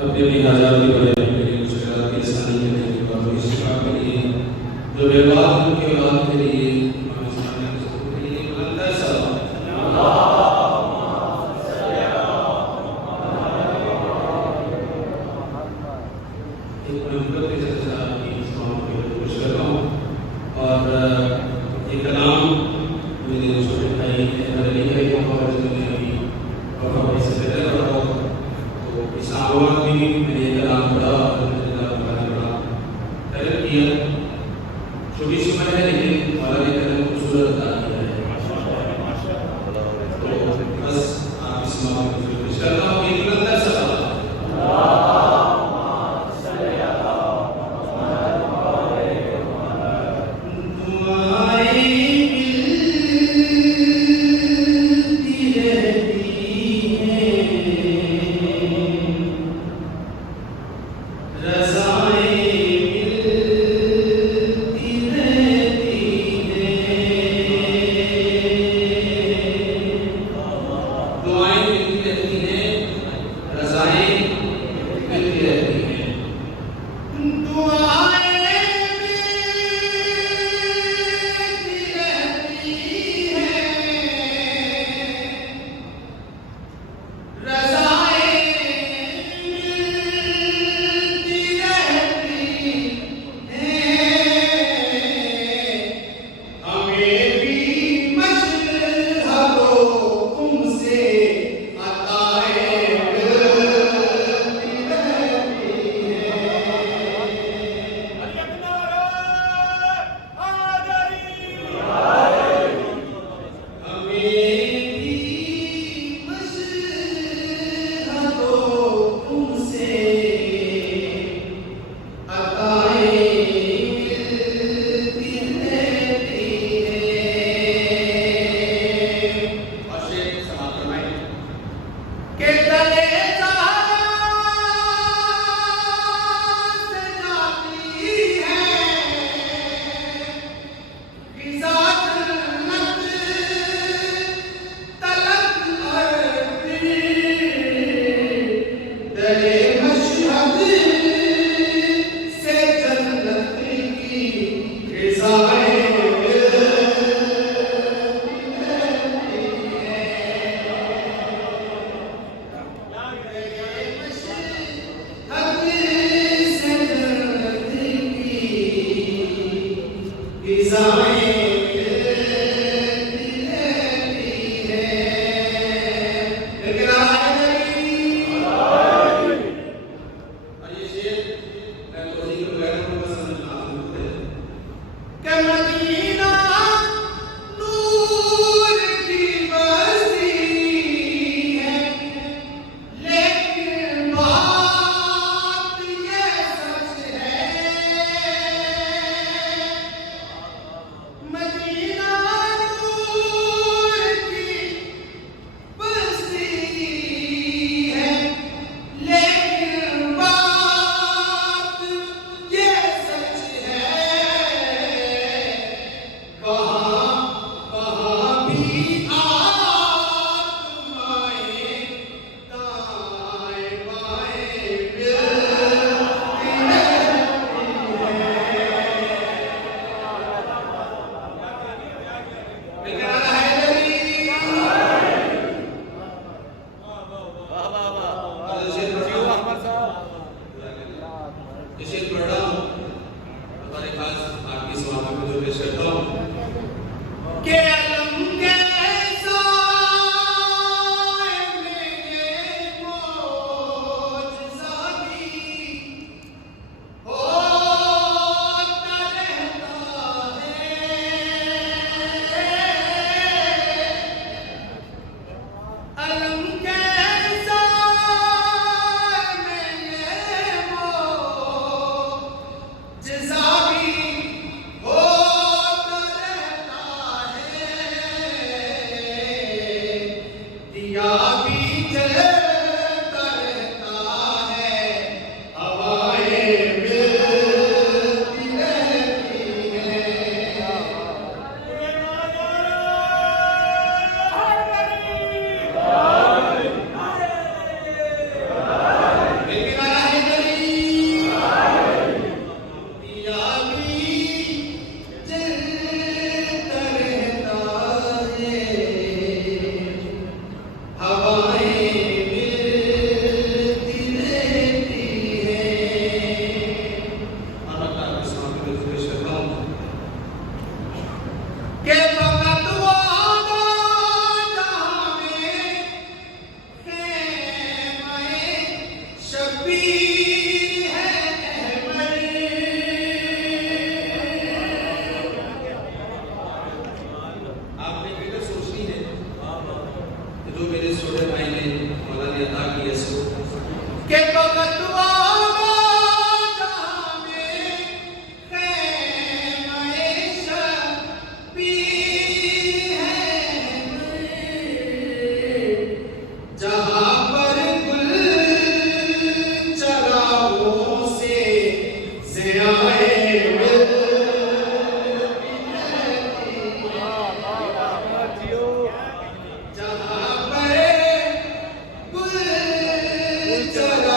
अपने लिहाजा की वजह मेरी मुश्किलात की आसानी करने के बाद इस शिफा के लिए जो बेवाद उनके औलाद के लिए बुलंद सलाम। एक मुनव्वर के चर्चा की इस्लाम की कोशिश कर रहा हूँ और ये कलाम मेरे छोटे भाई मेरे लिए और जिन्होंने अभी और इससे पहले पढ़ा हो तो इस आवाज़ में मैंने ये कलाम पढ़ा और बड़ा पहले किया छोटी सी उम्र है लेकिन वाला ने कलम खूबसूरत अदा किया है। तो बस आप इस मौके पर कोशिश करता हूँ कि बुलंद सलाम। चला